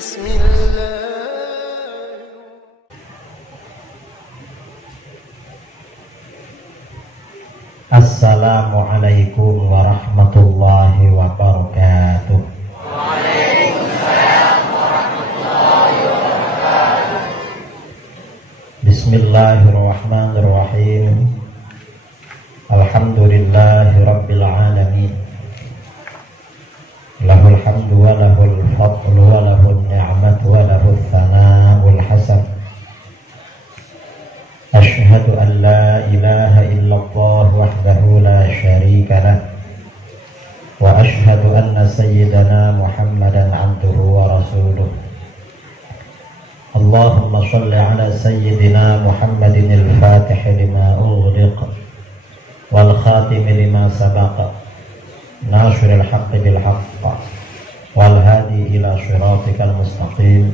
بسم الله. Assalamualaikum warahmatullahi wabarakatuh. Waalaikumsalam warahmatullahi wabarakatuh. Bismillahirrahmanirrahim. Alhamdulillahi rabbil alamin. Lahul hamdu wa lahul fadlu wa lahul ni'matu wa lahul thana'ul hasan. Ashhadu an la ilaha illallah wahdahu la syarika lah. Wa ashhadu anna sayyidana Muhammadan abduhu wa rasuluh. Allahumma shalli ala sayyidina Muhammadin al-fatih lima ughliq wal khatim lima sabaqa nashril haqqi bil haqq wal hadi ila shiratikal mustaqim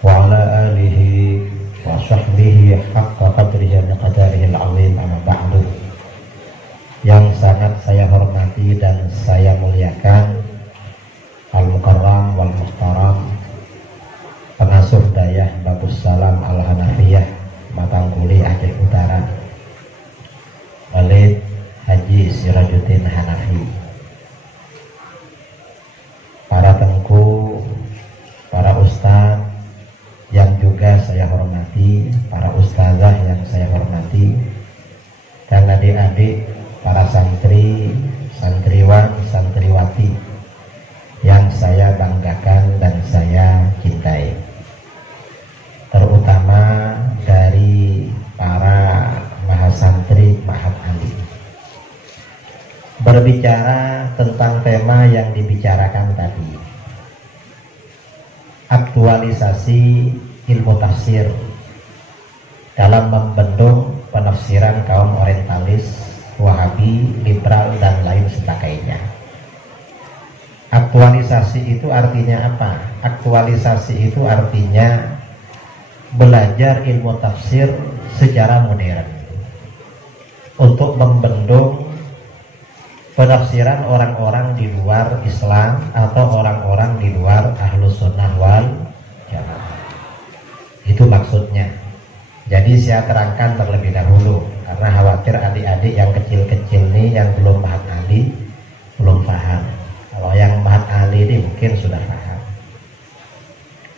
wa ala alihi wa sahbihi haqqa qadrihi wa miqdarihi al-'azim. Amma ba'du. Yang sangat saya hormati dan saya muliakan Al-Mukarram wal Muhtaram pengasuh Dayah Babus Salam Al-Hanafiyah Matangkuli Aceh Utara, Walid Haji Sirajuddin Hanafi, para tengku, para ustadz yang juga saya hormati, para ustazah yang saya hormati, dan adik-adik, para santri, santriwan, santriwati yang saya banggakan dan saya cintai, terutama dari para mahasantri Ma'had Ali. Berbicara tentang tema yang dibicarakan tadi, aktualisasi ilmu tafsir dalam membendung penafsiran kaum orientalis, wahabi, liberal, dan lain sebagainya. Aktualisasi itu artinya apa? Aktualisasi itu artinya belajar ilmu tafsir secara modern untuk membendung penafsiran orang-orang di luar Islam atau orang-orang di luar Ahlus Sunnah wal Jamaah. Itu maksudnya. Jadi saya terangkan terlebih dahulu karena khawatir adik-adik yang kecil-kecil nih yang belum Ma'had Ali belum paham. Kalau yang Ma'had Ali ini mungkin sudah paham.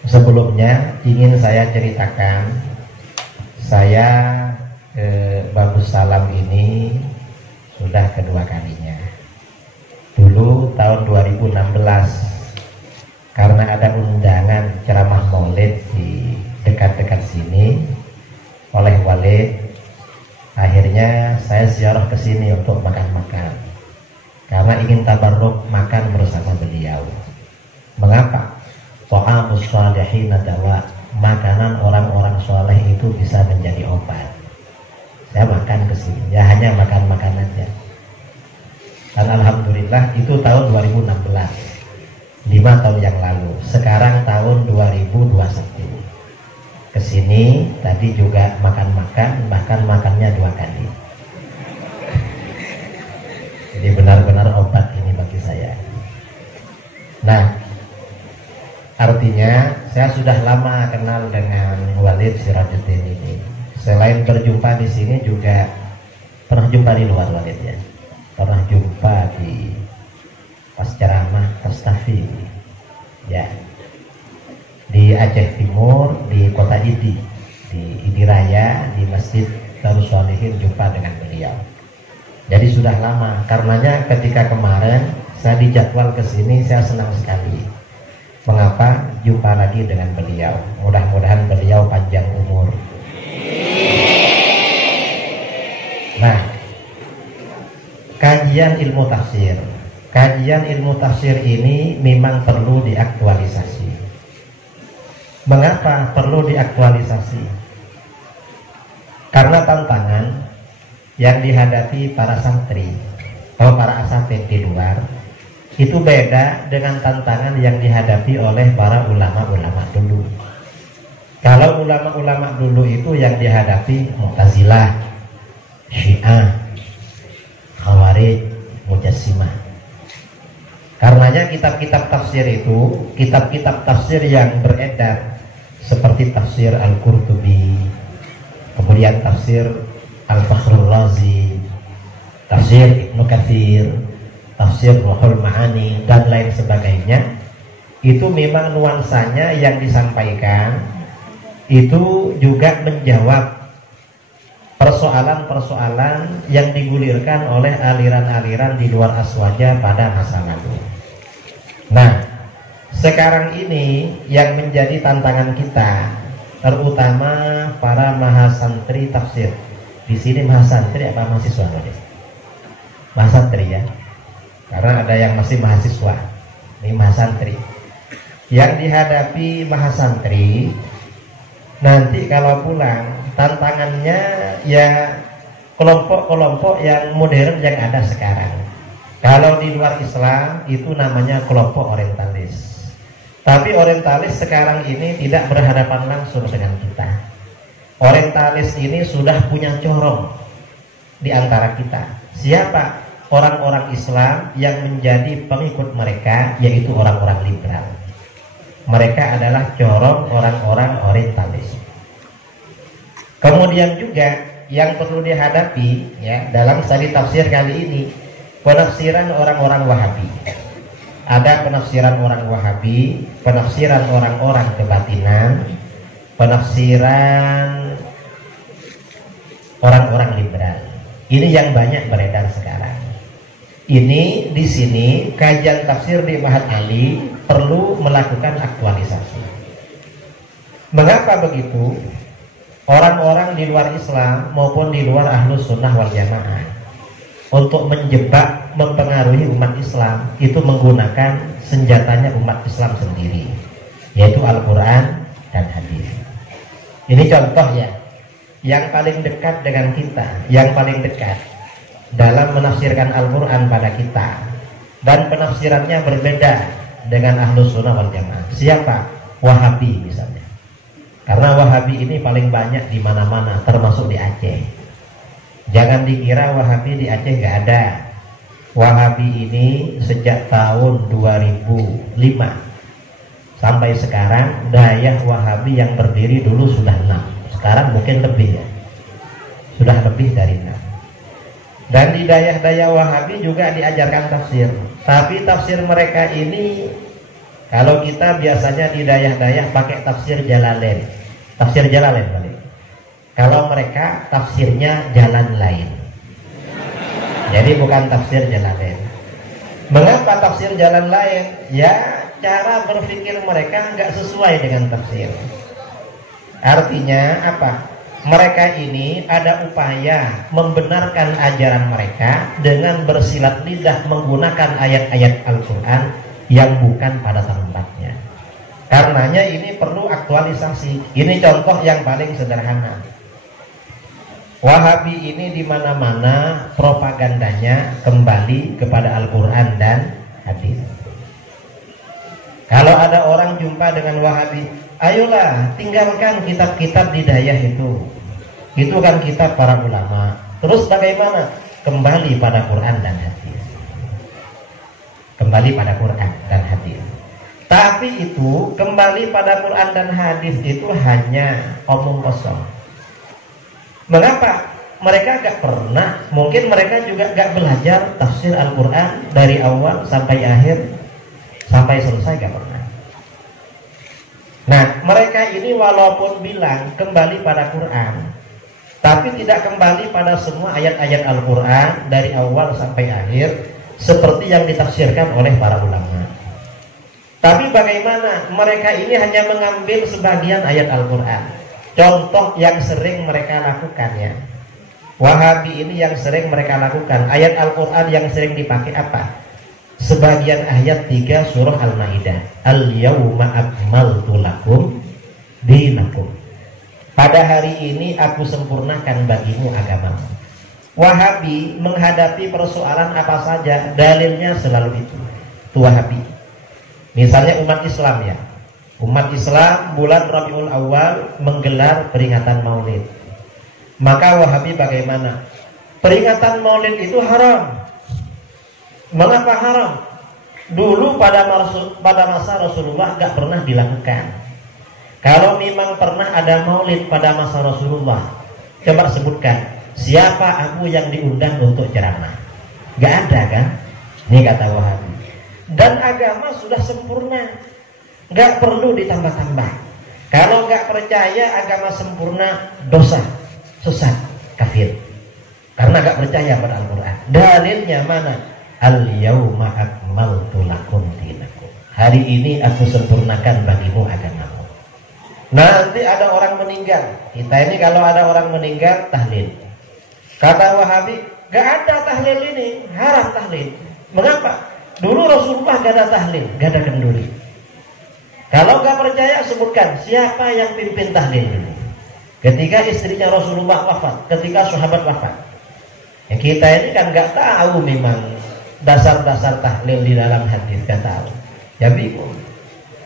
Sebelumnya ingin saya ceritakan, saya ke Babus Salam ini sudah kedua kalinya. Dulu tahun 2016 karena ada undangan ceramah maulid di dekat-dekat sini oleh Walid, akhirnya saya ziarah ke sini untuk makan-makan karena ingin tabarruk makan bersama beliau. Mengapa? Ta'amus shalihin dawa, makanan orang-orang soleh itu bisa menjadi obat. Saya makan ke sini, ya hanya makan-makan aja. Dan alhamdulillah itu tahun 2016, 5 tahun yang lalu. Sekarang tahun 2021. Kesini tadi juga makan-makan, bahkan makannya 2 kali. Jadi benar-benar obat ini bagi saya. Nah, artinya saya sudah lama kenal dengan Walid Sirajuddin ini. Selain berjumpa di sini juga pernah jumpa di luar Walid ya. Pernah jumpa di pas ceramah Tastafi ya, di Aceh Timur, di kota Idi, di Idi Raya, di Masjid Darusshalihin jumpa dengan beliau. Jadi sudah lama. Karenanya ketika kemarin saya dijadwal ke sini, saya senang sekali. Mengapa? Jumpa lagi dengan beliau. Mudah-mudahan beliau panjang umur. Nah, kajian ilmu tafsir. Kajian ilmu tafsir ini memang perlu diaktualisasi. Mengapa perlu diaktualisasi? Karena tantangan yang dihadapi para santri atau para asatidz di luar itu beda dengan tantangan yang dihadapi oleh para ulama-ulama dulu. Kalau ulama-ulama dulu itu yang dihadapi Mu'tazilah, Syiah, Khawarij, Mujassimah. Karenanya kitab-kitab tafsir itu, kitab-kitab tafsir yang beredar seperti tafsir Al-Qurtubi, kemudian tafsir Al-Fakhrul Razi, tafsir Ibnu Katsir, tafsir Ruhul Ma'ani, dan lain sebagainya, itu memang nuansanya yang disampaikan itu juga menjawab persoalan-persoalan yang digulirkan oleh aliran-aliran di luar Aswaja pada masa lalu. Nah, sekarang ini yang menjadi tantangan kita, terutama para mahasantri tafsir. Di sini mahasantri apa mahasiswa? Mahasantri ya, karena ada yang masih mahasiswa. Ini mahasantri. Yang dihadapi mahasantri nanti kalau pulang, tantangannya ya kelompok-kelompok yang modern yang ada sekarang. Kalau di luar Islam itu namanya kelompok orientalis. Tapi orientalis sekarang ini tidak berhadapan langsung dengan kita. Orientalis ini sudah punya corong di antara kita. Siapa? Orang-orang Islam yang menjadi pengikut mereka, yaitu orang-orang liberal. Mereka adalah corong orang-orang orientalis. Kemudian juga yang perlu dihadapi ya dalam studi tafsir kali ini, penafsiran orang-orang Wahabi. Ada penafsiran orang Wahabi, penafsiran orang-orang kebatinan, penafsiran orang-orang liberal. Ini yang banyak beredar sekarang. Ini di sini kajian tafsir di Ma'had Ali perlu melakukan aktualisasi. Mengapa begitu? Orang-orang di luar Islam maupun di luar Ahlus Sunnah wal Jamaah untuk menjebak, mempengaruhi umat Islam itu menggunakan senjatanya umat Islam sendiri, yaitu Al-Quran dan hadis. Ini contoh ya, yang paling dekat dengan kita, yang paling dekat dalam menafsirkan Al-Quran pada kita, dan penafsirannya berbeda dengan Ahlus Sunnah wal Jamaah. Siapa? Wahabi misalnya. Karena Wahabi ini paling banyak di mana-mana, termasuk di Aceh. Jangan dikira Wahabi di Aceh nggak ada. Wahabi ini sejak tahun 2005 sampai sekarang, dayah Wahabi yang berdiri dulu sudah 6. Sekarang mungkin lebih ya, sudah lebih dari 6. Dan di dayah-dayah Wahabi juga diajarkan tafsir. Tapi tafsir mereka ini, kalau kita biasanya di dayah-dayah pakai tafsir Jalalain. Tafsir Jalalain balik. Kalau mereka tafsirnya jalan lain. Jadi bukan tafsir Jalalain. Mengapa tafsir jalan lain? Ya, cara berpikir mereka nggak sesuai dengan tafsir. Artinya apa? Mereka ini ada upaya membenarkan ajaran mereka dengan bersilat lidah menggunakan ayat-ayat Al-Quran yang bukan pada tempatnya. Karenanya ini perlu aktualisasi. Ini contoh yang paling sederhana. Wahabi ini di mana-mana propagandanya kembali kepada Al-Quran dan hadis. Kalau ada orang jumpa dengan Wahabi, ayolah tinggalkan kitab-kitab di dayah itu. Itu kan kitab para ulama. Terus bagaimana? Kembali pada Quran dan hadis. Kembali pada Quran dan hadis. Tapi itu kembali pada Quran dan hadis itu hanya omong kosong. Mengapa? Mereka gak pernah, mungkin mereka juga gak belajar tafsir Al-Quran dari awal sampai akhir, sampai selesai gak pernah. Nah, mereka ini walaupun bilang kembali pada Quran, tapi tidak kembali pada semua ayat-ayat Al-Quran dari awal sampai akhir, seperti yang ditafsirkan oleh para ulama. Tapi bagaimana? Mereka ini hanya mengambil sebagian ayat Al-Quran. Contoh yang sering mereka lakukan ya, Wahabi ini yang sering mereka lakukan, ayat Al-Quran yang sering dipakai apa? Sebagian ayat 3 surah Al-Maidah, Al-yawma akmaltu lakum dinakum. Pada hari ini aku sempurnakan bagimu agamamu. Wahabi menghadapi persoalan apa saja, dalilnya selalu itu. Wahabi. Misalnya umat Islam ya, umat Islam bulan Rabiul Awal menggelar peringatan Maulid. Maka Wahabi bagaimana? Peringatan Maulid itu haram. Mengapa haram? Dulu pada masa Rasulullah gak pernah dilakukan. Kalau memang pernah ada maulid pada masa Rasulullah, coba sebutkan siapa Abu yang diundang untuk ceramah. Gak ada kan? Ini kata Wahabi. Dan agama sudah sempurna, gak perlu ditambah-tambah. Kalau gak percaya agama sempurna, dosa, sesat, kafir. Karena gak percaya pada Al-Quran. Dalilnya mana? Al-yawma akmaltu lakum dinakum. Hari ini aku sempurnakan bagimu agamamu. Nanti ada orang meninggal. Kita ini kalau ada orang meninggal, tahlil. Kata Wahabi, gak ada tahlil ini, haram tahlil. Mengapa? Dulu Rasulullah gak ada tahlil, gak ada kenduri. Kalau gak percaya, sebutkan siapa yang pimpin tahlil ini. Ketika istrinya Rasulullah wafat, ketika sahabat wafat. Ya, kita ini kan gak tahu memang dasar-dasar tahlil di dalam hadis, gak tahu. Ya bingung.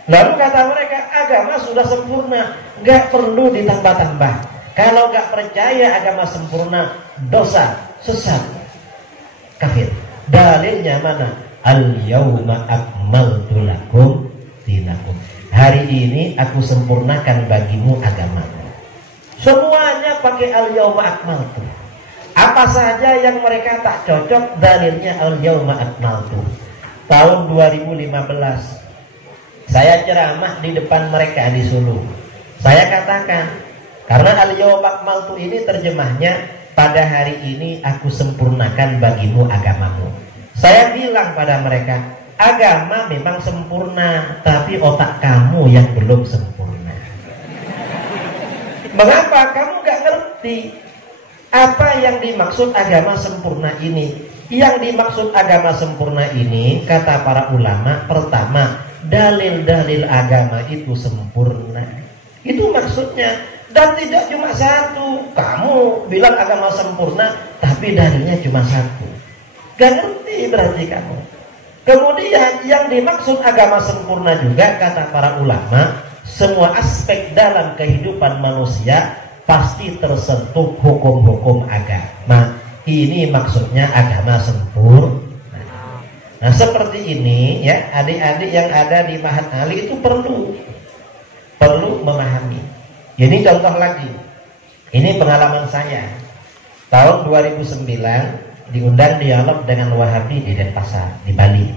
Lalu kata mereka, agama sudah sempurna, gak perlu ditambah-tambah. Kalau gak percaya agama sempurna, dosa, sesat, kafir. Dalilnya mana? Al-yawma akmaltu lakum dinakum. Hari ini aku sempurnakan bagimu agamamu. Semuanya pakai al-yawma akmaltu. Apa saja yang mereka tak cocok, dalilnya al-yawma akmaltu. Tahun 2015 saya ceramah di depan mereka di Sulu. Saya katakan, karena al-yawma akmaltu ini terjemahnya, pada hari ini aku sempurnakan bagimu agamamu. Saya bilang pada mereka, agama memang sempurna, tapi otak kamu yang belum sempurna. Mengapa? Kamu gak ngerti apa yang dimaksud agama sempurna ini. Yang dimaksud agama sempurna ini, kata para ulama, pertama, dalil-dalil agama itu sempurna. Itu maksudnya. Dan tidak cuma satu. Kamu bilang agama sempurna, tapi dalilnya cuma satu. Gak ngerti berarti kamu. Kemudian yang dimaksud agama sempurna juga, kata para ulama, semua aspek dalam kehidupan manusia pasti tersentuh hukum-hukum agama. Ini maksudnya agama sempurna. Nah seperti ini ya, adik-adik yang ada di Mahat Ali itu perlu memahami. Ini contoh lagi. Ini pengalaman saya. Tahun 2009 diundang dialog dengan Wahabi di Denpasar, di Bali.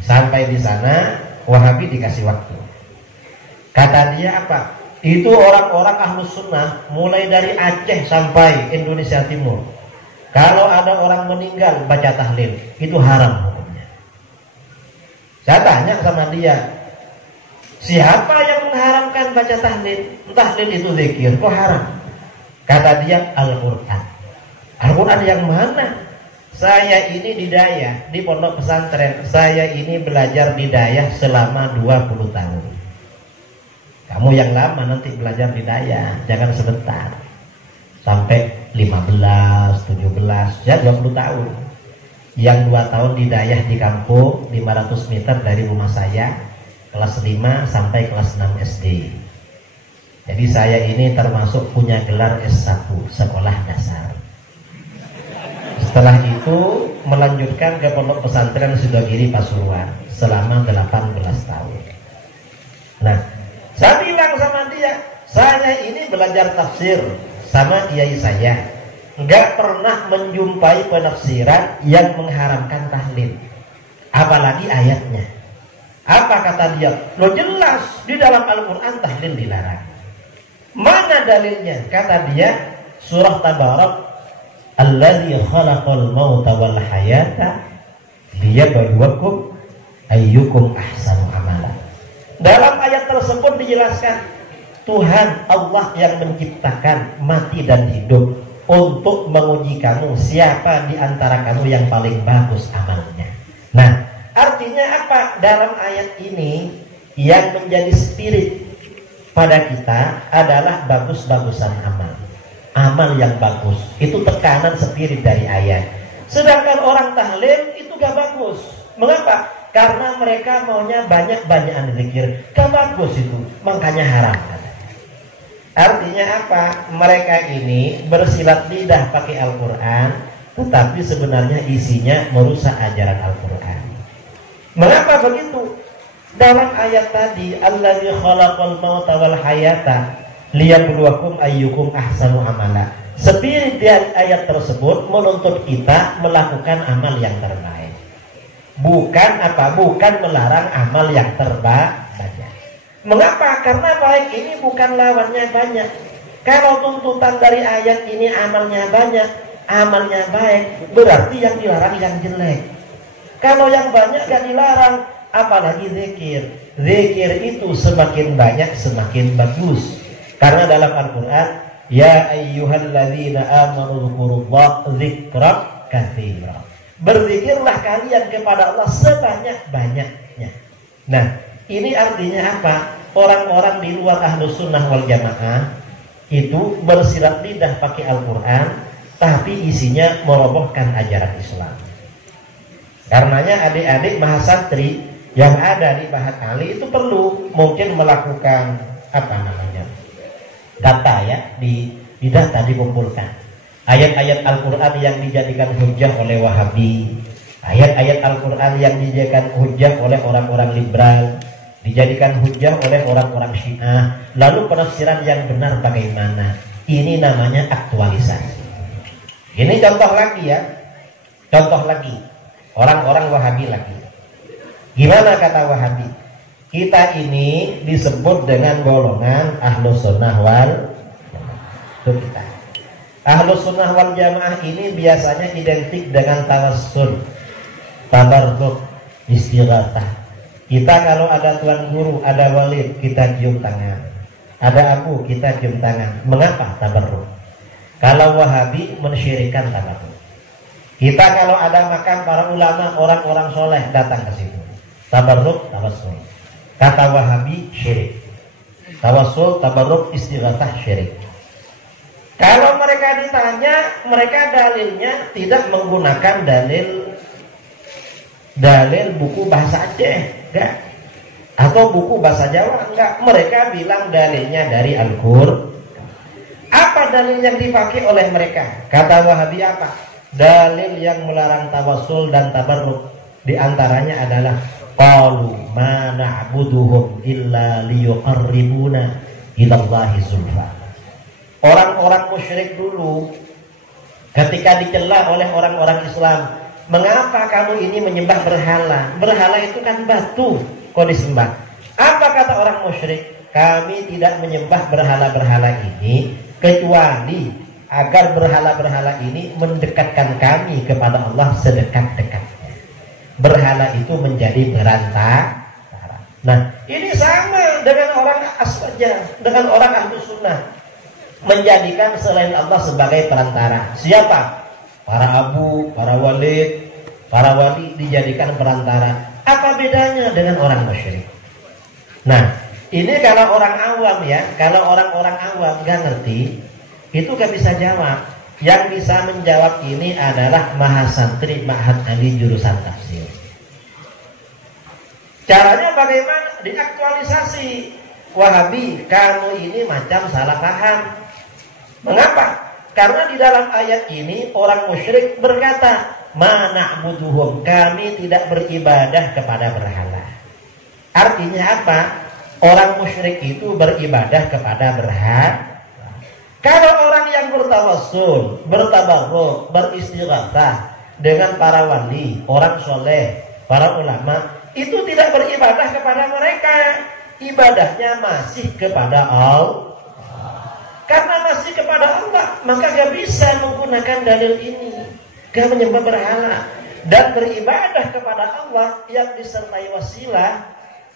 Sampai di sana Wahabi dikasih waktu. Kata dia apa? Itu orang-orang Ahlus Sunnah mulai dari Aceh sampai Indonesia Timur, kalau ada orang meninggal baca tahlil, itu haram hukumnya. Saya tanya sama dia, siapa yang mengharamkan baca tahlil? Tahlil itu zikir, kok haram? Kata dia, Al-Quran. Al-Quran yang mana? Saya ini di Dayah, di pondok pesantren. Saya ini belajar di Dayah selama 20 tahun. Kamu yang lama nanti belajar di Dayah, jangan sebentar. Sampai 15, 17, ya 20 tahun. Yang 2 tahun di Dayah di kampung, 500 meter dari rumah saya, kelas 5 sampai kelas 6 SD. Jadi saya ini termasuk punya gelar S1, sekolah dasar. Setelah itu melanjutkan ke pondok pesantren Sudogiri Pasuruan selama 18 tahun. Nah, saya bilang sama dia, saya ini belajar tafsir sama kiai saya, nggak pernah menjumpai penafsiran yang mengharamkan tahlil, apalagi ayatnya. Apa kata dia? Lo jelas di dalam Al-Quran tahlil dilarang. Mana dalilnya? Kata dia, surah Tabarak, Alladzi khalaqal mauta wal hayata liyabluwakum ayyukum ahsanu amala. Dalam ayat tersebut dijelaskan, Tuhan Allah yang menciptakan mati dan hidup untuk menguji kamu, siapa di antara kamu yang paling bagus amalnya. Nah, artinya apa? Dalam ayat ini yang menjadi spirit pada kita adalah bagus-bagusan amal. Amal yang bagus, itu tekanan spirit dari ayat. Sedangkan orang tahlil itu gak bagus. Mengapa? Karena mereka maunya banyak-banyakan zikir. Gak bagus itu, makanya haram. Artinya apa? Mereka ini bersilat lidah pakai Al-Quran, tetapi sebenarnya isinya merusak ajaran Al-Quran. Mengapa begitu? Dalam ayat tadi, Allazi khalaqal mauta wal hayata liyabluwakum ayyukum ahsanu amala. Spirit dari ayat tersebut menuntut kita melakukan amal yang terbaik. Bukan melarang amal yang terbaik. Mengapa? Karena baik ini bukan lawannya banyak. Kalau tuntutan dari ayat ini amalnya banyak, amalnya baik, berarti yang dilarang yang jelek. Kalau yang banyak gak dilarang, apalagi zikir. Zikir itu semakin banyak semakin bagus. Karena dalam Al-Quran, ya ayyuhalladzina amanu dzkurullaha dzikran katsiran. Berzikirlah kalian kepada Allah sebanyak-banyaknya. Nah, ini artinya apa? Orang-orang di luar Ahlus Sunnah wal Jamaah itu bersilat lidah pakai Al-Quran, tapi isinya merobohkan ajaran Islam. Karenanya adik-adik mahasantri yang ada di Bahat Ali itu perlu mungkin melakukan data ya, di data dikumpulkan ayat-ayat Al-Quran yang dijadikan hujjah oleh Wahabi, ayat-ayat Al-Quran yang dijadikan hujjah oleh orang-orang liberal, dijadikan hujjah oleh orang-orang Syiah. Lalu penafsiran yang benar bagaimana? Ini namanya aktualisasi. Ini contoh lagi ya, contoh lagi orang-orang Wahabi lagi. Gimana kata Wahabi? Kita ini disebut dengan golongan Ahlus Sunnah wal Jamaah. Itu kita. Ahlus Sunnah wal Jamaah ini biasanya identik dengan tawassul, tabarruk, istighatsah. Kita kalau ada tuan guru, ada walid, kita cium tangan. Ada abu, kita cium tangan. Mengapa tabarruk? Kalau Wahabi mensyirikkan tabarruk. Kita kalau ada makam para ulama, orang-orang soleh datang ke situ. Tabarruk, tawassul. Kata Wahabi syirik. Tawassul, tabarruk, istighatsah syirik. Kalau mereka ditanya, mereka dalilnya tidak menggunakan dalil buku bahasa Aceh, enggak. Atau buku bahasa Jawa, enggak. Mereka bilang dalilnya dari Al-Qur'an. Apa dalil yang dipakai oleh mereka? Kata Wahabi apa? Dalil yang melarang tawassul dan tabarruk di antaranya adalah qalu ma na'buduhum illa liyuqarribuna ilallahi zulfa. Orang-orang musyrik dulu ketika dicela oleh orang-orang Islam, mengapa kamu ini menyembah berhala? Berhala itu kan batu kok disembah. Apa kata orang musyrik? Kami tidak menyembah berhala-berhala ini kecuali agar berhala-berhala ini mendekatkan kami kepada Allah sedekat-dekatnya. Berhala itu menjadi perantara. Nah, ini sama dengan orang aswaja, dengan orang Ahlus Sunnah, menjadikan selain Allah sebagai perantara. Siapa? Para abu, para walid, para wali dijadikan perantara. Apa bedanya dengan orang musyrik? Nah, ini kalau orang awam ya, kalau orang-orang awam gak ngerti, itu gak bisa jawab. Yang bisa menjawab ini adalah mahasantri Ma'had Ali jurusan tafsir. Caranya bagaimana? Diaktualisasi. Wahabi, kamu ini macam salah paham. Mengapa? Karena di dalam ayat ini orang musyrik berkata, ma na'buduhum, kami tidak beribadah kepada berhala. Artinya apa? Orang musyrik itu beribadah kepada berhala. Kalau orang yang bertawassul, bertabarruk, beristighatsah dengan para wali, orang soleh, para ulama, itu tidak beribadah kepada mereka. Ibadahnya masih kepada Allah. Karena masih kepada Allah, maka gak bisa menggunakan dalil ini. Gak menyembah berhala dan beribadah kepada Allah yang disertai wasilah.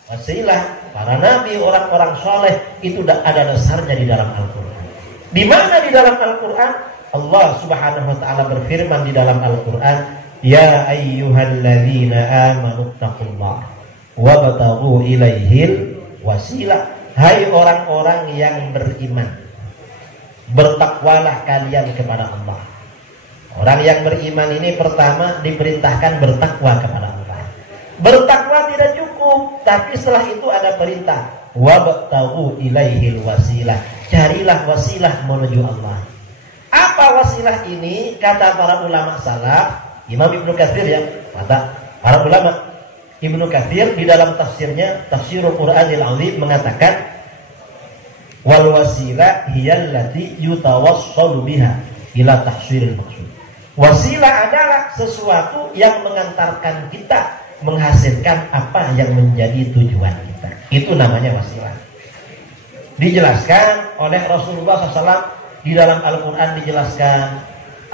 Wasilah para nabi, orang-orang soleh itu ada dasarnya di dalam Al-Quran. Di mana di dalam Al-Quran? Allah Subhanahu wa taala berfirman di dalam Al-Quran, ya ayyuhalladzina amanu taqullaha wabtaghu ilaihil wasilah. Hai orang-orang yang beriman, bertakwalah kalian kepada Allah. Orang yang beriman ini pertama diperintahkan bertakwa kepada Allah. Bertakwa tidak cukup, tapi setelah itu ada perintah, wabtaghu ilaihil wasilah. Carilah wasilah menuju Allah. Apa wasilah ini kata para ulama salaf, Imam Ibnu Katsir ya, kata para ulama, Ibnu Katsir di dalam tafsirnya Tafsirul Qur'anil Azim mengatakan wal wasilah hiya allati yutawassalu biha ila tahsilil maqsud. Wasilah adalah sesuatu yang mengantarkan kita menghasilkan apa yang menjadi tujuan kita. Itu namanya wasilah. Dijelaskan oleh Rasulullah SAW di dalam Al-Quran, dijelaskan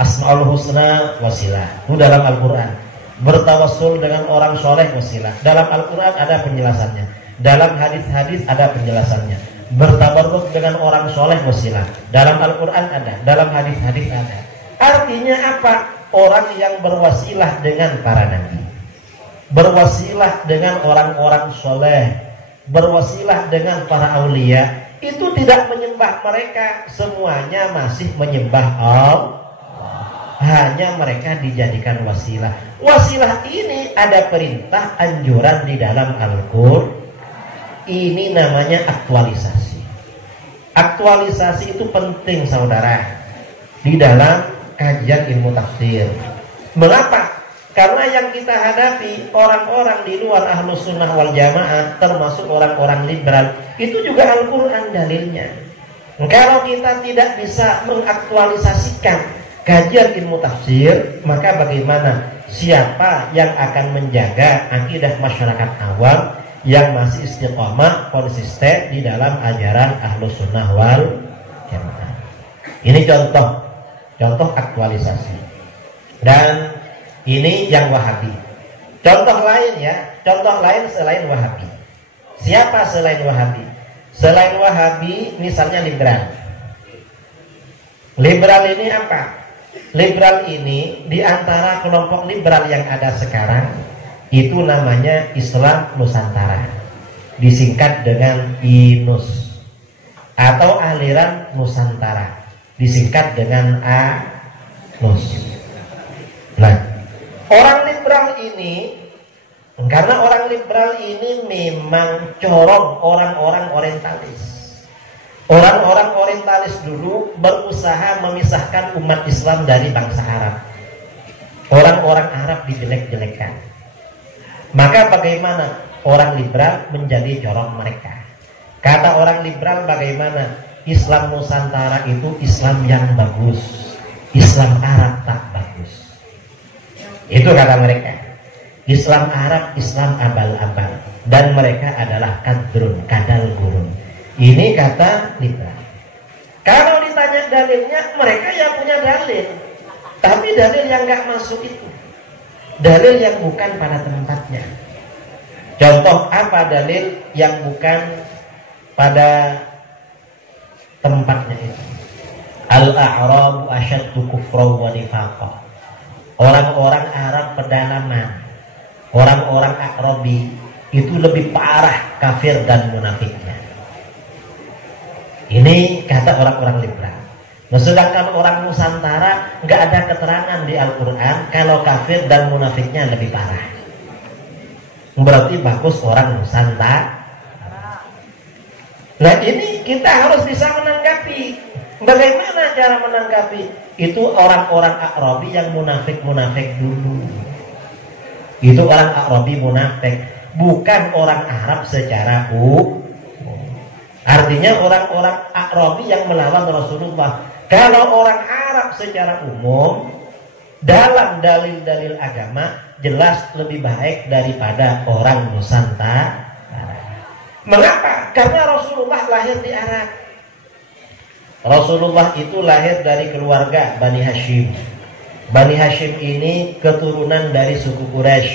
Asmaul Husna wasilah. Itu dalam Al-Quran. Bertawassul dengan orang soleh wasilah. Dalam Al-Quran ada penjelasannya. Dalam hadis-hadis ada penjelasannya. Bertabarruk dengan orang soleh wasilah. Dalam Al-Quran ada. Dalam hadis-hadis ada. Artinya apa? Orang yang berwasilah dengan para nabi, berwasilah dengan orang-orang soleh, berwasilah dengan para aulia, itu tidak menyembah mereka, semuanya masih menyembah Allah. Hanya mereka dijadikan wasilah. Wasilah ini ada perintah anjuran di dalam Al-Qur'an. Ini namanya aktualisasi. Aktualisasi itu penting saudara di dalam kajian ilmu tafsir. Mengapa? Karena yang kita hadapi orang-orang di luar Ahlus Sunnah wal Jamaah, termasuk orang-orang liberal, itu juga Al-Quran dalilnya. Kalau kita tidak bisa mengaktualisasikan kajian ilmu tafsir, maka bagaimana? Siapa yang akan menjaga akidah masyarakat awam yang masih istiqomah, konsisten di dalam ajaran Ahlus Sunnah wal Jamaah? Ini contoh aktualisasi. Dan ini yang Wahabi. Contoh lain ya, contoh lain selain Wahabi. Siapa selain Wahabi? Selain Wahabi, misalnya liberal. Liberal ini apa? Liberal ini di antara kelompok liberal yang ada sekarang itu namanya Islam Nusantara. Disingkat dengan INUS atau aliran Nusantara. Disingkat dengan ANUS. Nah, orang liberal ini, karena orang liberal ini memang corong orang-orang orientalis. Orang-orang orientalis dulu berusaha memisahkan umat Islam dari bangsa Arab. Orang-orang Arab dijelek-jelekan. Maka bagaimana? Orang liberal menjadi corong mereka. Kata orang liberal bagaimana? Islam Nusantara itu Islam yang bagus. Islam Arab tak bagus. Itu kata mereka. Islam Arab, Islam abal-abal. Dan mereka adalah kadal gurun. Ini kata liberal. Kalau ditanya dalilnya, mereka yang punya dalil. Tapi dalil yang gak masuk itu. Dalil yang bukan pada tempatnya. Contoh apa dalil yang bukan pada tempatnya itu? Al-a'rabu asyaddu kufran wa nifaqan. Orang-orang Arab pedalaman, orang-orang A'rabi itu lebih parah kafir dan munafiknya. Ini kata orang-orang liberal. Nah, sedangkan orang Nusantara nggak ada keterangan di Al-Quran kalau kafir dan munafiknya lebih parah. Berarti bagus orang Nusantara. Nah, ini kita harus bisa menanggapi. Bagaimana cara menanggapi? Itu orang-orang A'rabi yang munafik-munafik dulu. Itu orang A'rabi munafik, bukan orang Arab secara umum. Artinya orang-orang A'rabi yang melawan Rasulullah. Kalau orang Arab secara umum, dalam dalil-dalil agama jelas lebih baik daripada orang Nusantara. Mengapa? Karena Rasulullah lahir di Arab. Rasulullah itu lahir dari keluarga Bani Hashim. Bani Hashim ini keturunan dari suku Quraisy.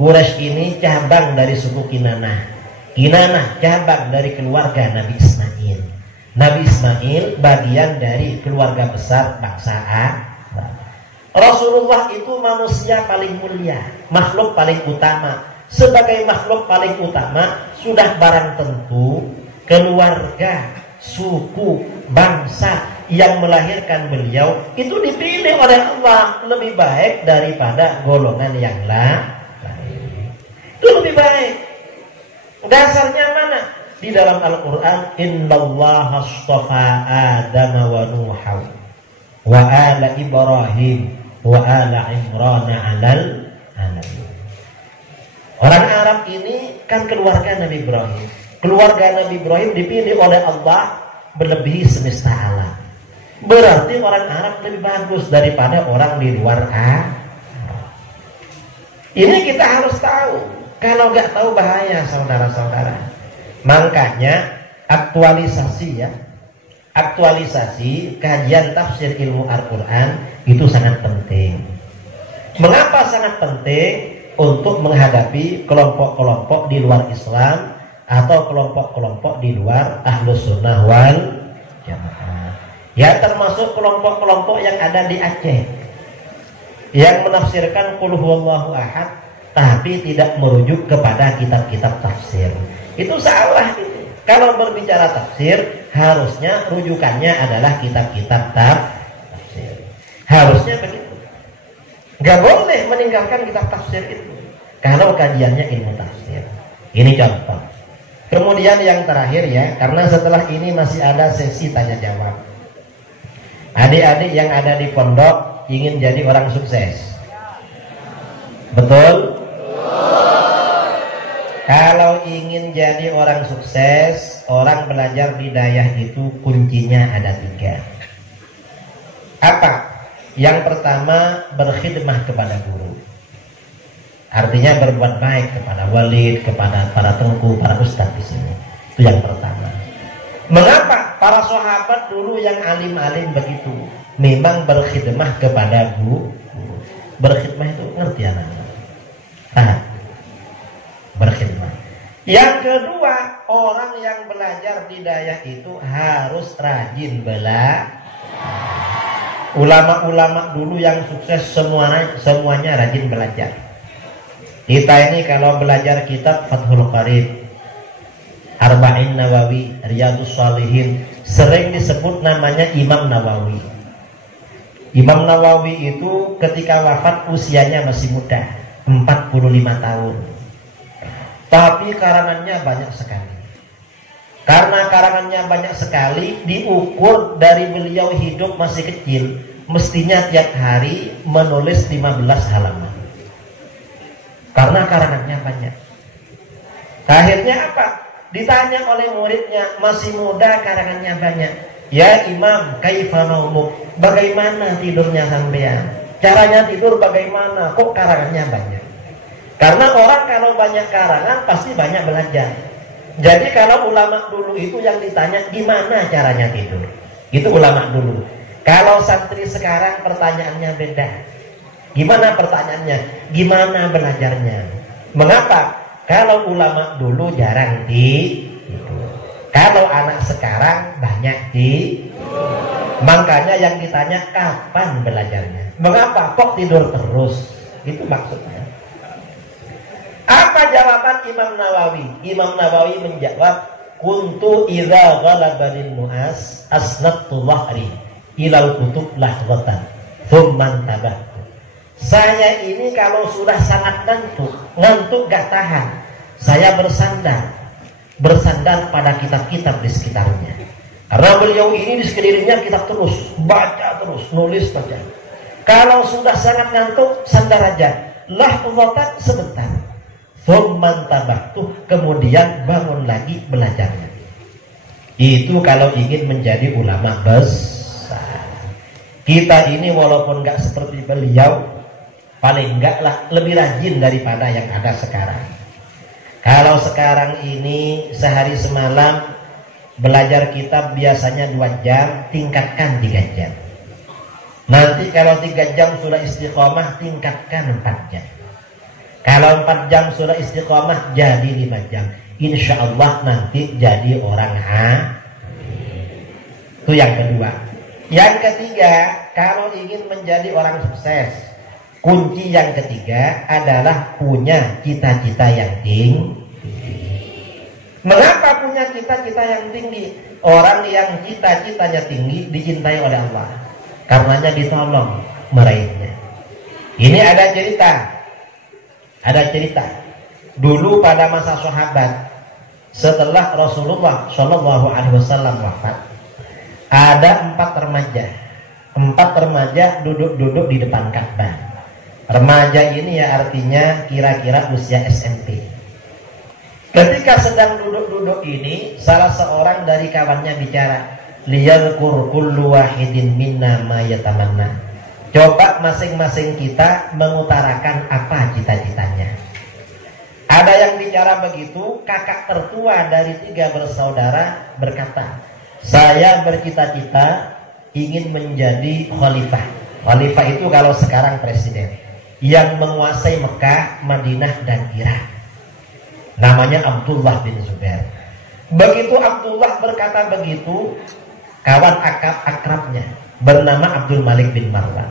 Quraisy ini cabang dari suku Kinanah. Kinanah cabang dari keluarga Nabi Ismail. Nabi Ismail bagian dari keluarga besar bangsa Arab. Rasulullah itu manusia paling mulia, makhluk paling utama. Sebagai makhluk paling utama, sudah barang tentu keluarga, suku, bangsa yang melahirkan beliau itu dipilih oleh Allah lebih baik daripada golongan yang lain. Itu lebih baik. Dasarnya mana? Di dalam Al-Quran, Innallaha astafa Adama wa Nuha wa ala Ibrahim wa ala Imran 'alal alamin. Orang Arab ini kan keluarga Nabi Ibrahim. Keluarga Nabi Ibrahim dipilih oleh Allah melebihi semesta alam. Berarti orang Arab lebih bagus daripada orang di luar Arab. Ini kita harus tahu. Kalau nggak tahu bahaya, saudara-saudara. Makanya aktualisasi kajian tafsir ilmu Al-Quran itu sangat penting. Mengapa sangat penting? Untuk menghadapi kelompok-kelompok di luar Islam atau kelompok-kelompok di luar Ahlus Sunnah wal Jamaah. Ya, termasuk kelompok-kelompok yang ada di Aceh yang menafsirkan Qul huwallahu ahad tapi tidak merujuk kepada kitab-kitab tafsir. Itu salah itu. Kalau berbicara tafsir, harusnya rujukannya adalah kitab-kitab tafsir. Harusnya begitu. Gak boleh meninggalkan kitab tafsir itu kalau kajiannya ilmu tafsir. Ini contoh. Kemudian yang terakhir ya, karena setelah ini masih ada sesi tanya jawab. Adik-adik yang ada di pondok ingin jadi orang sukses. Betul? Kalau ingin jadi orang sukses, orang belajar hidayah itu kuncinya ada 3. Apa? Yang pertama, berkhidmah kepada guru. Artinya berbuat baik kepada walid, kepada para tengku, para ustadz di sini. Itu yang pertama. Mengapa para sahabat dulu yang alim-alim begitu? Memang berkhidmah kepada guru. Berkhidmah itu ngerti anak? Berkhidmah. Yang kedua, orang yang belajar hidayah itu harus rajin belajar. Ulama-ulama dulu yang sukses semuanya rajin belajar. Kita ini kalau belajar kitab Fathul Qarib, Arba'in Nawawi, Riyadhus Shalihin, sering disebut namanya Imam Nawawi. Imam Nawawi itu ketika wafat usianya masih muda, 45 tahun. Tapi karangannya banyak sekali. Karena karangannya banyak sekali, diukur dari beliau hidup masih kecil, mestinya tiap hari menulis 15 halaman. Karena karangannya banyak. Akhirnya apa? Ditanya oleh muridnya, masih muda karangannya banyak. Ya Imam, kaifa naumuk? Bagaimana tidurnya sampean? Caranya tidur bagaimana? Kok karangannya banyak? Karena orang kalau banyak karangan pasti banyak belajar. Jadi kalau ulama dulu itu yang ditanya gimana caranya tidur, itu ulama dulu. Kalau santri sekarang pertanyaannya beda. Gimana pertanyaannya? Gimana belajarnya? Mengapa? Kalau ulama dulu jarang tidur. Kalau anak sekarang banyak tidur. Makanya yang ditanya kapan belajarnya? Mengapa kok tidur terus? Itu maksudnya. Apa jawaban Imam Nawawi? Imam Nawawi menjawab, kuntu idza ghalabanin nu'as asnadtu dhahri ilal kutub lahzatan thumma tabahtu. Saya ini kalau sudah sangat ngantuk gak tahan, saya bersandar pada kitab-kitab di sekitarnya. Karena beliau ini di sekelilingnya kitab terus, baca terus, nulis baca. Kalau sudah sangat ngantuk, sandar aja, lahzatan sebentar. Thumman tabahtu, kemudian bangun lagi belajarnya. Itu kalau ingin menjadi ulama besar. Kita ini walaupun gak seperti beliau, paling enggak lah lebih rajin daripada yang ada sekarang. Kalau sekarang ini sehari semalam belajar kitab biasanya 2 jam, tingkatkan 3 jam. Nanti kalau 3 jam sudah istiqomah, tingkatkan 4 jam. Kalau 4 jam sudah istiqomah, jadi 5 jam. Insya Allah nanti jadi orang Itu yang kedua. Yang ketiga, kalau ingin menjadi orang sukses, kunci yang ketiga adalah punya cita-cita yang tinggi. Mengapa punya cita-cita yang tinggi? Orang yang cita-citanya tinggi dicintai oleh Allah. Karenanya ditolong meraihnya. Ini ada cerita. Dulu pada masa sahabat, setelah Rasulullah Shallallahu Alaihi Wasallam wafat, ada 4 remaja 4 remaja duduk-duduk di depan Ka'bah. Remaja ini ya artinya kira-kira usia SMP. Ketika sedang duduk-duduk ini, salah seorang dari kawannya bicara, liyadhkur kullu wahidin minna ma yatamanna. Coba masing-masing kita mengutarakan apa cita-citanya. Ada yang bicara begitu, kakak tertua dari 3 bersaudara berkata, saya bercita-cita ingin menjadi khalifah. Khalifah itu kalau sekarang presiden yang menguasai Mekah, Madinah dan Irak. Namanya Abdullah bin Zubair. Begitu Abdullah berkata begitu, kawan akrabnya bernama Abdul Malik bin Marwan.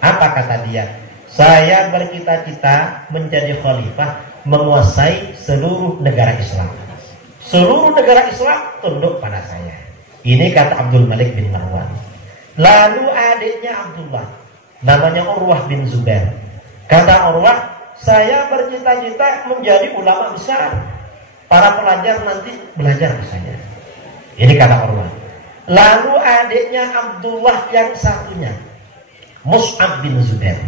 Apa kata dia? Saya bercita-cita menjadi khalifah, menguasai seluruh negara Islam. Seluruh negara Islam tunduk pada saya. Ini kata Abdul Malik bin Marwan. Lalu adiknya Abdullah, namanya Urwah bin Zubair. Kata Urwah, saya bercita-cita menjadi ulama besar. Para pelajar nanti belajar ke saya. Ini kata Urwah. Lalu adiknya Abdullah yang satunya, Mus'ab bin Zubair.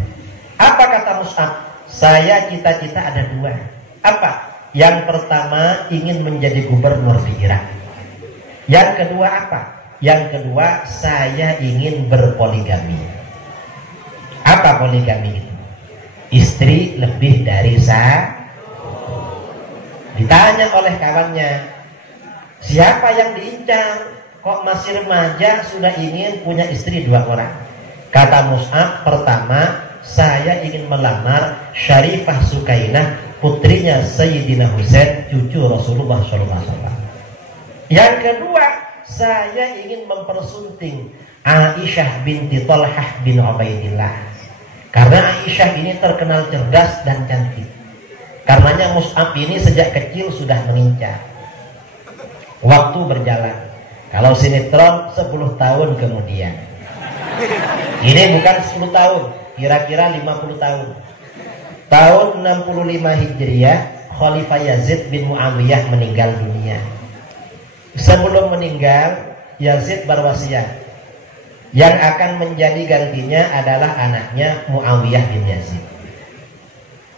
Apa kata Mus'ab? Saya cita-cita ada 2. Apa? Yang pertama ingin menjadi gubernur di Irak. Yang kedua apa? Yang kedua saya ingin berpoligami. Apa poligami itu? Istri lebih dari Ditanya oleh kawannya, siapa yang diincar? Kok masih remaja sudah ingin punya istri 2 orang? Kata Mus'ab, pertama saya ingin melamar Syarifah Sukainah, putrinya Sayyidina Husain, cucu Rasulullah SAW. Yang kedua, saya ingin mempersunting Aisyah binti Talhah bin Ubaidillah. Karena Aisyah ini terkenal cerdas dan cantik. Karenanya Mus'ab ini sejak kecil sudah mengincar. Waktu berjalan. Kalau sinetron 10 tahun kemudian. Ini bukan 10 tahun, kira-kira 50 tahun. Tahun 65 Hijriah, Khalifah Yazid bin Muawiyah meninggal dunia. Sebelum meninggal, Yazid berwasiat, yang akan menjadi gantinya adalah anaknya Muawiyah bin Yazid.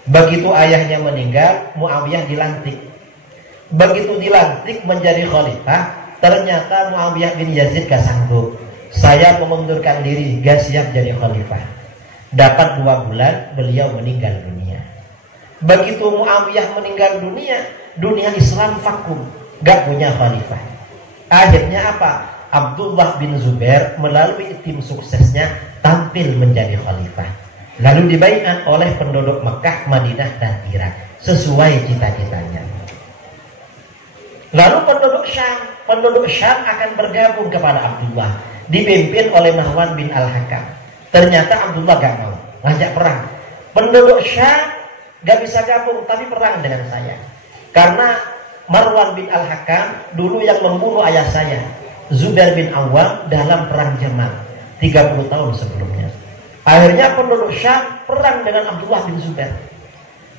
Begitu ayahnya meninggal, Muawiyah dilantik. Begitu dilantik menjadi khalifah, ternyata Muawiyah bin Yazid gak sanggup. Saya mengundurkan diri, gak siap jadi khalifah. Dapat 2 bulan, beliau meninggal dunia. Begitu Muawiyah meninggal dunia, dunia Islam vakum, gak punya khalifah. Akhirnya apa? Abdullah bin Zubair melalui tim suksesnya tampil menjadi khalifah. Lalu dibaiat oleh penduduk Mekah, Madinah dan Irak sesuai cita-citanya. Lalu penduduk Syam akan bergabung kepada Abdullah, dipimpin oleh Marwan bin Al-Hakam. Ternyata Abdullah gak mau ngajak perang. Penduduk Syam gak bisa gabung, tapi perang dengan saya. Karena Marwan bin Al-Hakam dulu yang membunuh ayah saya, Zubair bin Awam, dalam perang Jamal 30 tahun sebelumnya. Akhirnya penduduk Syam perang dengan Abdullah bin Zubair.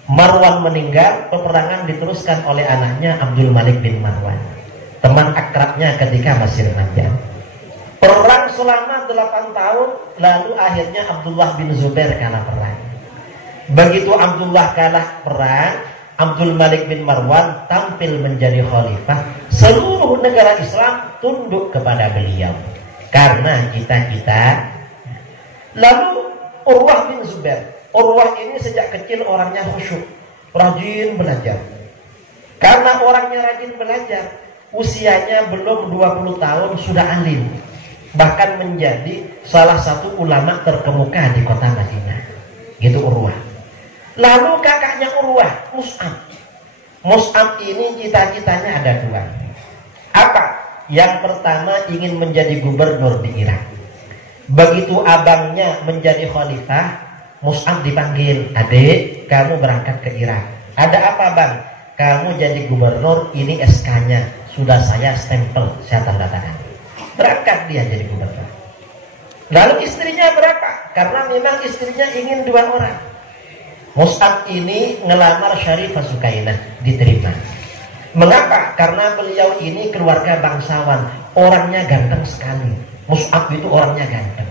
Marwan meninggal, peperangan diteruskan oleh anaknya Abdul Malik bin Marwan, teman akrabnya ketika masih remaja. Perang selama 8 tahun, lalu akhirnya Abdullah bin Zubair kalah perang. Begitu Abdullah kalah perang, Abdul Malik bin Marwan tampil menjadi khalifah. Seluruh negara Islam tunduk kepada beliau karena cita-cita. Lalu Urwah bin Zubair, Urwah ini sejak kecil orangnya khusyuk, rajin belajar. Karena orangnya rajin belajar, usianya belum 20 tahun sudah alim, bahkan menjadi salah satu ulama terkemuka di kota Madinah. Gitu Urwah. Lalu kakaknya Urwah, Mus'ab. Mus'ab ini cita-citanya ada 2. Apa? Yang pertama ingin menjadi gubernur di Irak. Begitu abangnya menjadi khalifah, Mus'ab dipanggil, adik, kamu berangkat ke Irak. Ada apa bang? Kamu jadi gubernur, ini SK-nya sudah saya stempel, saya tanda tangan. Berangkat dia jadi gubernur. Lalu istrinya berapa? Karena memang istrinya ingin 2 orang. Mus'ab ini ngelamar Syarifah Sukainah, diterima. Mengapa? Karena beliau ini keluarga bangsawan, orangnya ganteng sekali. Mus'ab itu orangnya ganteng.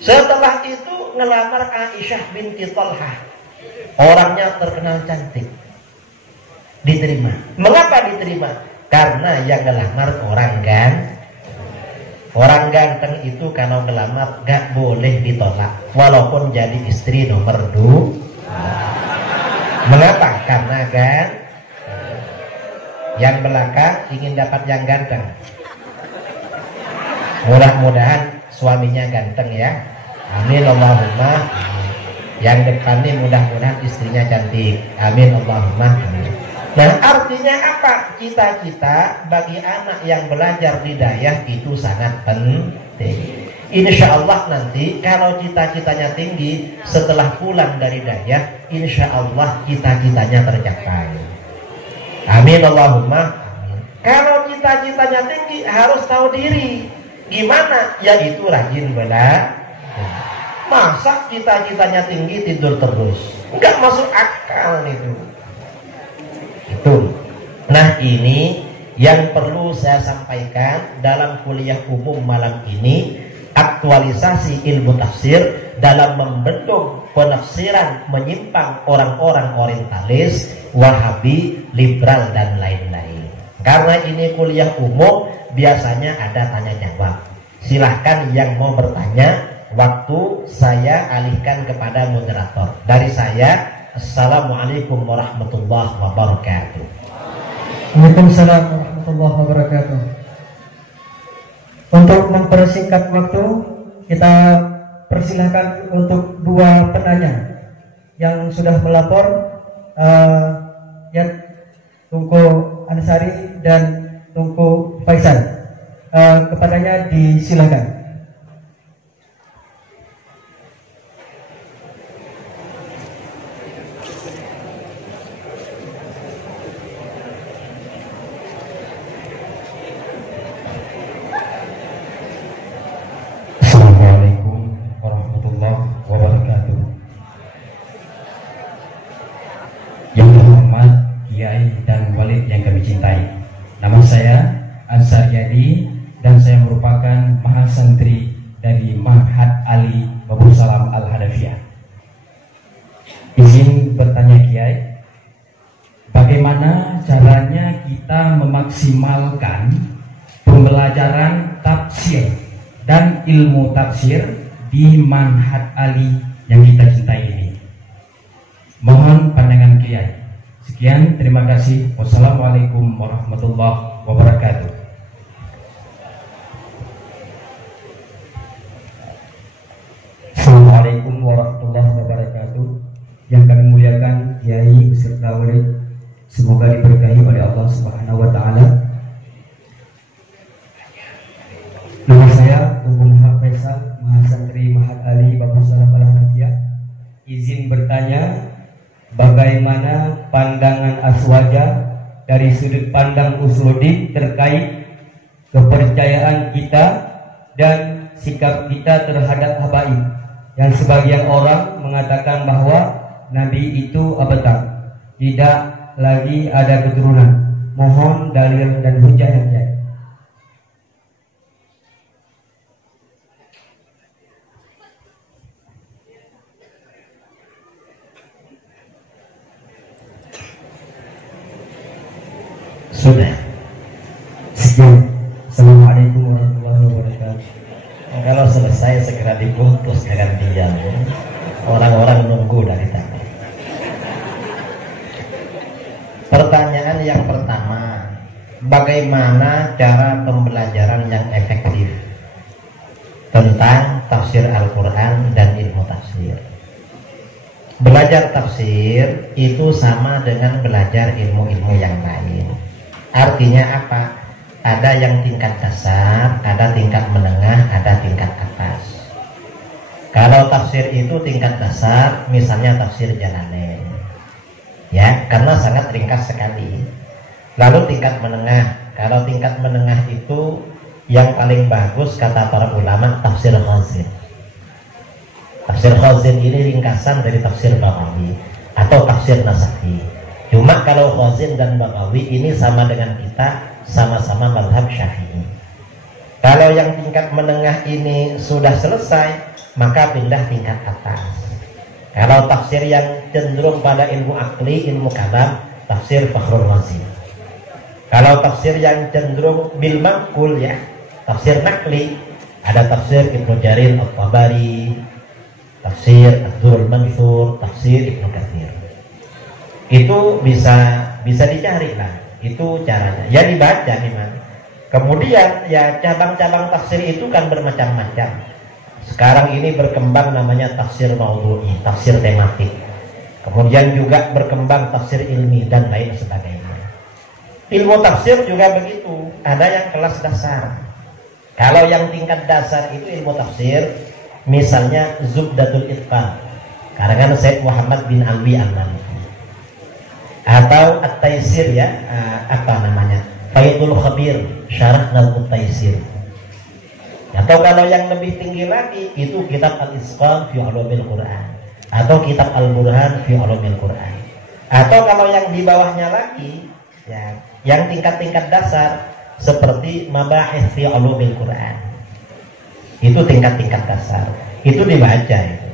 Setelah itu ngelamar Aisyah binti Thalhah. Orangnya terkenal cantik. Diterima. Mengapa diterima? Karena yang ngelamar orang ganteng itu kalau ngelamar gak boleh ditolak, walaupun jadi istri nomor 2. Mengapa? Karena kan yang belakang ingin dapat yang ganteng. Mudah-mudahan suaminya ganteng ya. Amin Allahumma. Yang depan ini mudah-mudahan istrinya cantik. Amin Allahumma. Amin. Nah, artinya apa? Cita-cita bagi anak yang belajar di dayah itu sangat penting. Insya Allah nanti kalau cita-citanya tinggi, setelah pulang dari dayah, insya Allah cita-citanya tercapai. Amin Allahumma. Amin. Kalau cita-citanya tinggi, harus tahu diri. Gimana? Yaitu rajin belajar. Masa cita-citanya tinggi tidur terus? Enggak masuk akal itu. Itu. Nah, ini yang perlu saya sampaikan dalam kuliah umum malam ini, aktualisasi ilmu tafsir dalam membendung penafsiran menyimpang orang-orang orientalis, wahabi, liberal dan lain-lain. Karena ini kuliah umum, biasanya ada tanya jawab. Silahkan yang mau bertanya, waktu saya alihkan kepada moderator. Dari saya, Assalamualaikum warahmatullahi wabarakatuh. Waalaikumsalam warahmatullahi wabarakatuh. Untuk mempersingkat waktu, kita persilahkan untuk 2 penanya yang sudah melapor, ya, Tungku Ansari dan Tungku Faisal. Kepadanya disilakan. Nama saya Ansar Yadi dan saya merupakan mahasantri dari Ma'had Ali Babus Salam Al-Hadafiyah. Izin bertanya Kiai, bagaimana caranya kita memaksimalkan pembelajaran tafsir dan ilmu tafsir di Ma'had Ali yang kita cintai ini? Mohon pandangan Kiai. Sekian, terima kasih. Wassalamualaikum warahmatullahi wabarakatuh. Assalamualaikum warahmatullahi wabarakatuh. Yang kami muliakan Kiai beserta Walid, semoga diberkahi oleh Allah Subhanahu wa taala. Nama saya Tunggu Muhammad Faisal, mahasantri Ma'had Ali Babus Salam Al-Hadafiyah. Izin bertanya, bagaimana pandangan Aswaja dari sudut pandang usuluddin terkait kepercayaan kita dan sikap kita terhadap habaib, yang sebagian orang mengatakan bahwa Nabi itu abatar, tidak lagi ada keturunan. Mohon dalil dan hujahnya. Sudah. Sekian. Assalamualaikum warahmatullahi wabarakatuh. Kalau selesai segera diputus, jangan diam. Orang-orang nunggu dari tadi. Pertanyaan yang pertama, bagaimana cara pembelajaran yang efektif tentang tafsir Al-Quran dan ilmu tafsir? Belajar tafsir itu sama dengan belajar ilmu-ilmu yang lain. Artinya apa? Ada yang tingkat dasar, ada tingkat menengah, ada tingkat atas. Kalau tafsir itu tingkat dasar, misalnya tafsir Jalalain, ya, karena sangat ringkas sekali. Lalu tingkat menengah, kalau tingkat menengah itu yang paling bagus kata para ulama tafsir Khazin. Tafsir Khazin ini ringkasan dari tafsir Baghawi atau tafsir Nasafi. Cuma kalau Khazin dan Baghawi ini sama dengan kita, sama-sama mazhab Syafi'i. Kalau yang tingkat menengah ini sudah selesai, maka pindah tingkat atas. Kalau tafsir yang cenderung pada ilmu akli, ilmu kalam, tafsir Fakhrul Razi. Kalau tafsir yang cenderung bil maqul, ya, tafsir nakli, ada tafsir Ibnu Jarir At-Tabari, tafsir Ad-Durrul Mansur, tafsir Ibnu Katsir. Itu bisa dicari lah, itu caranya. Ya dibaca memang. Kemudian ya cabang-cabang tafsir itu kan bermacam-macam. Sekarang ini berkembang namanya tafsir maudhu'i, tafsir tematik. Kemudian juga berkembang tafsir ilmi dan lain sebagainya. Ilmu tafsir juga begitu, ada yang kelas dasar. Kalau yang tingkat dasar itu ilmu tafsir, misalnya Zubdatul Itqan, karangan Syekh Muhammad bin Alwi Al-Maliki, atau At-Taisir, ya, apa namanya, Faidul Khabir, Syarah Nazmut Taisir. Atau kalau yang lebih tinggi lagi itu kitab Al-Isqan fi Ulumil Quran, atau kitab Al-Burhan fi Ulumil Quran. Atau kalau yang di bawahnya lagi, ya, yang tingkat-tingkat dasar seperti Mabahis fi Ulumil Quran. Itu tingkat-tingkat dasar. Itu dibaca itu.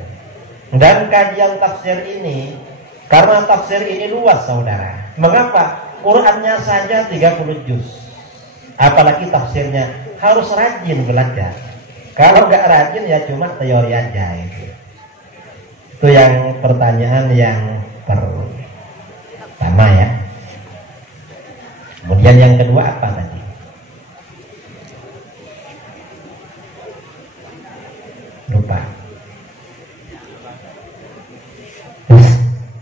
Dan kajian tafsir ini, karena tafsir ini luas, saudara. Mengapa? Qurannya saja 30 juz. Apalagi tafsirnya, harus rajin belajar. Kalau nggak rajin ya cuma teori aja itu. Itu yang pertanyaan yang pertama, ya. Kemudian yang kedua apa tadi? Lupa.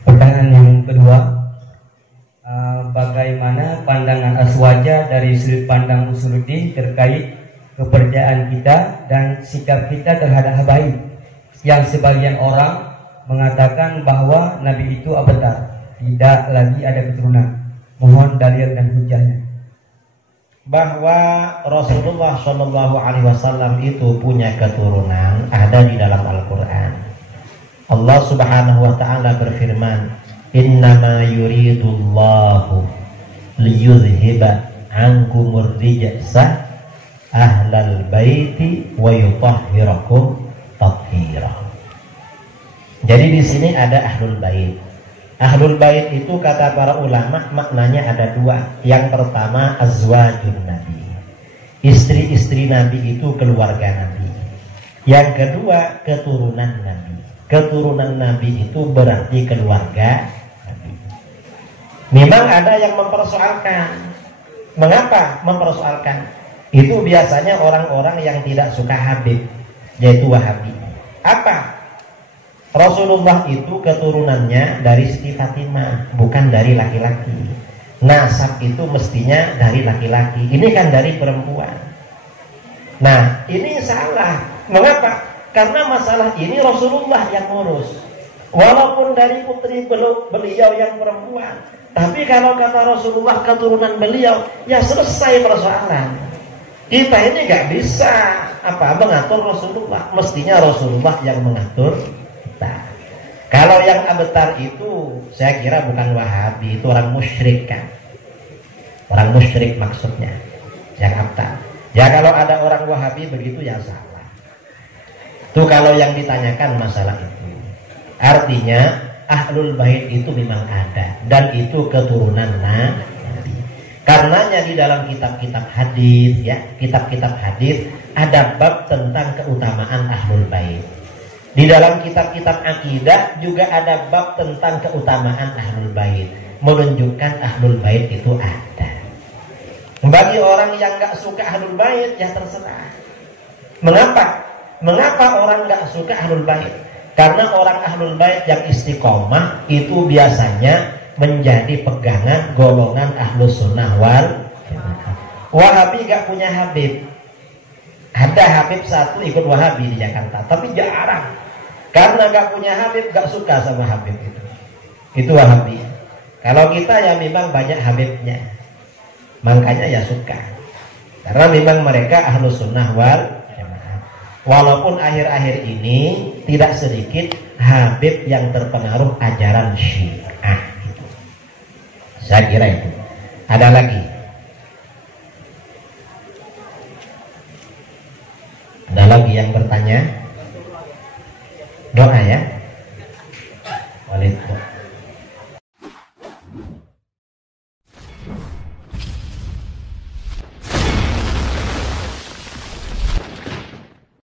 Pertanyaan yang kedua, bagaimana pandangan Aswaja dari sudut pandang Usuluddin terkait kepercayaan kita dan sikap kita terhadap habaib, yang sebagian orang mengatakan bahwa Nabi itu abtar, tidak lagi ada keturunan. Mohon dalil dan hujahnya. Bahwa Rasulullah SAW itu punya keturunan ada di dalam Al-Quran. Allah Subhanahu wa Ta'ala berfirman, Innama yuridullahu liyudhiba ankumur rijsa ahlal baiti wa yutahhirakum tathira. Jadi di sini ada ahlul bait. Ahlul bait itu kata para ulama maknanya ada dua. Yang pertama azwajun nabi, istri-istri Nabi itu keluarga Nabi. Yang kedua keturunan Nabi. Keturunan Nabi itu berarti keluarga Nabi. Memang ada yang mempersoalkan. Mengapa mempersoalkan? Itu biasanya orang-orang yang tidak suka Habib, yaitu Wahabi. Apa? Rasulullah itu keturunannya dari Siti Fatimah, bukan dari laki-laki. Nasab itu mestinya dari laki-laki. Ini kan dari perempuan. Nah, ini salah. Mengapa? Karena masalah ini Rasulullah yang ngurus. Walaupun dari putri beliau yang perempuan, tapi kalau kata Rasulullah keturunan beliau, ya selesai persoalan. Kita ini nggak bisa mengatur Rasulullah. Mestinya Rasulullah yang mengatur. Kalau yang abtar itu saya kira bukan Wahabi, itu orang musyrik kan. Orang musyrik maksudnya yang abtar. Ya kalau ada orang Wahabi begitu ya salah. Itu kalau yang ditanyakan masalah itu. Artinya ahlul bait itu memang ada dan itu keturunan Nabi. Karenanya di dalam kitab-kitab hadis, ya, kitab-kitab hadis ada bab tentang keutamaan ahlul bait. Di dalam kitab-kitab akidah juga ada bab tentang keutamaan ahlul bait, menunjukkan ahlul bait itu ada. Bagi orang yang nggak suka ahlul bait ya terserah. Mengapa? Mengapa orang nggak suka ahlul bait? Karena orang ahlul bait yang istiqomah itu biasanya menjadi pegangan golongan ahlus sunnah wal jamaah. Wahabi nggak punya Habib. Ada Habib satu ikut Wahabi di Jakarta, tapi jarang. Karena gak punya Habib, gak suka sama Habib itu. Itu Wahabi. Kalau kita ya memang banyak Habibnya, makanya ya suka. Karena memang mereka ahlus sunnah wal jamaah. Walaupun akhir-akhir ini tidak sedikit Habib yang terpengaruh ajaran Syiah gitu. Saya kira itu. Ada lagi. Walid.